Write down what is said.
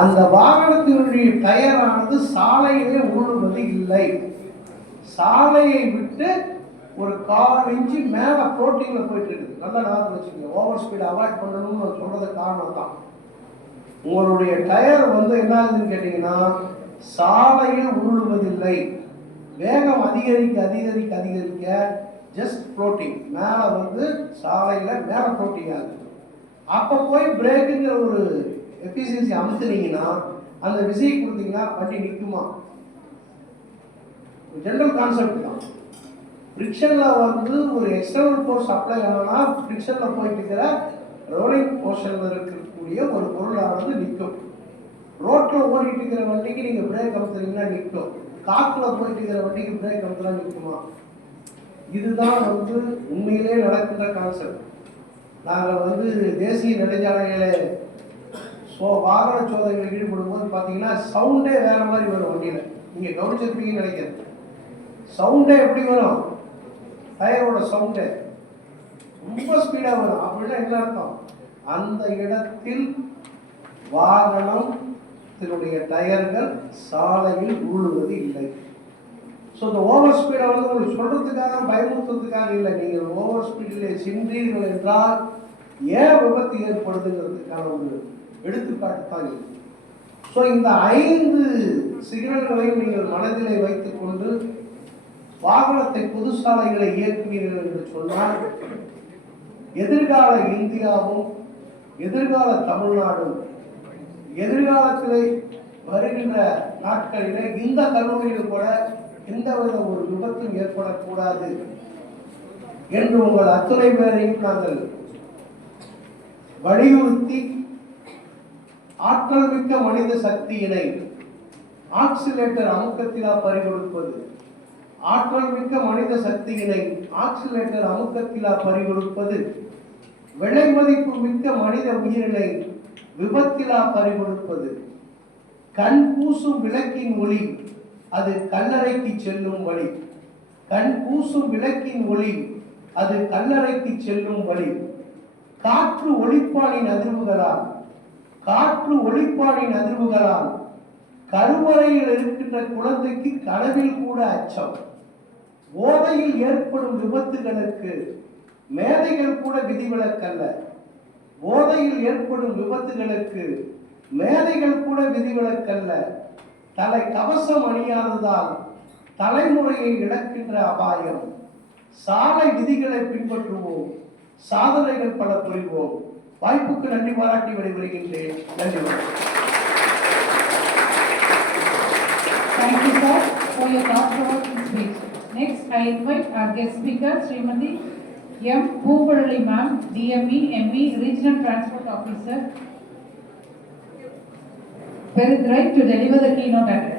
அந்த வாகனத்தினுடைய டயரானது சாலையிலே உருளுவது இல்லை. சாலையை விட்டு ஒரு 1/4 இன்ச்சு மேல புரோட்டிங்ல போயிட்டு இருக்குது. நல்லா ஞாபகம் வச்சுக்கோங்க. ஓவர் ஸ்பீட் அவாய்ட் பண்ணணும்னு சொல்றது காரணம் தான். உங்களுடைய டயர் என்ன ஆகுதுன்னு கேட்டீங்கன்னா சாலையில் உருளுவதில்லை. வேகம் அதிகரிக்க அதிகரிக்க அதிகரிக்க ஜஸ்ட் ஃப்ளோட்டிங் மேலே சாலையில் மேலே ஃப்ளோட்டிங் ஆகுது. அப்போ போய் பிரேக்குங்கிற ஒரு எஃபிஷியன்சி அமுத்துனீங்கன்னா அந்த விசையை கொடுத்தீங்கன்னா வண்டி நிற்குமா? ஜென்ரல் கான்செப்ட் தான். ஃப்ரிக்ஷனில் ஒரு எக்ஸ்டர்னல் ஃபோர்ஸ் அப்ளை ஆனா ஃப்ரிக்ஷனில் போயிட்டு இருக்கிற ரோலிங் போர்ஷனில் இருக்கக்கூடிய ஒரு பொருளானது நிற்கும். ரோட்டில் ஓடிட்டு இருக்கிற வண்டிக்கு நீங்கள் பிரேக் அமுத்துறீங்கன்னா நிற்கும். காற்றுல போயிட்டு இருக்கிற வண்டிக்கு பிரேக் அமுத்துனா நிற்குமா? இதுதான் உண்மையிலே நடக்கின்ற கான்செப்ட். நாங்கள் தேசிய நெடுஞ்சாலைகளை வாகன சோதனைகளில் ஈடுபடும் போது பார்த்தீங்கன்னா சவுண்டே வேற மாதிரி வரும் வண்டியில். நீங்கள் கவனிச்சிருப்பீங்கன்னு நினைக்கிறேன். சவுண்டே எப்படி வரும்? டயரோட சவுண்டே ரொம்ப ஸ்பீடாக வரும். அப்படின்னா என்ன அர்த்தம்? அந்த இடத்தில் வாகனம் இதனுடைய டயர்கள் சாலையில் உருளுவது இல்லை. ஸோ இந்த ஓவர் ஸ்பீடை உங்களுக்கு சொல்றதுக்காக பயமுறுத்துறதுக்காக இல்லை. நீங்கள் ஓவர் ஸ்பீடில் சென்றீர்கள் என்றால் ஏன் விபத்து ஏற்படுதுங்கிறதுக்கான ஒரு எடுத்துக்காட்டு தான் இது. ஸோ இந்த 5 சிக்னல்களையும் நீங்கள் மனதிலே வைத்துக் கொண்டு வாகனத்தை பொது சாலைகளை இயக்குவீர்கள் என்று சொன்னால் எதிர்கால இந்தியாவும் எதிர்கால தமிழ்நாடும் எதிர்காலத்திலே வருகின்ற நாட்களிலே இந்த கல்லூரியில் கூட எந்தவித ஒரு விபத்தும் ஏற்படக்கூடாது என்று உங்கள் அத்துணை பேரையும் நாங்கள் வலியுறுத்தி ஆற்றல் மிக்க மனித சக்தியினை ஆக்சிலேட்டர் அமுக்கத்திலா பறிகொடுப்பது, ஆற்றல் மிக்க மனித சக்தியினை ஆக்சிலேட்டர் அமுக்கத்திலா பறிகொடுப்பது, விலை மதிப்பு மிக்க மனித உயிரினை விபத்திலா பறிகொடுப்பது, கண் பூசும் விளக்கின் ஒளி அது கல்லறைக்கு செல்லும் வழி, கண் பூசும் விளக்கின் ஒளி அது கல்லறைக்கு செல்லும் வழி, காற்று ஒளிப்பானின் அதிர்வுகளால் கருவறையில் இருக்கின்ற குழந்தைக்கு கனவில் கூட அச்சம், போதையில் ஏற்படும் விபத்துகளுக்கு மேதைகள் கூட விதிவிலக்கல்ல, போதையில் ஏற்படும் விபத்துகளுக்கு மேதைகள் கூட விதிவிலக்கல்ல, தலை கவசம் அணியாததால் தலைமுறையை இழக்கின்ற அபாயம், சாலை விதிகளை பின்பற்றுவோம், சாதனைகள் பல புரிவோம். வாய்ப்புக்கு நன்றி பாராட்டி விடைபெறுகின்றேன். நன்றி. Thank you, sir, for your thought-provoking speech. Next, I invite our guest speaker, Srimati M. Poovarali Ma'am, DME, ME, Regional Transport Officer, Peridrai, to deliver the keynote address.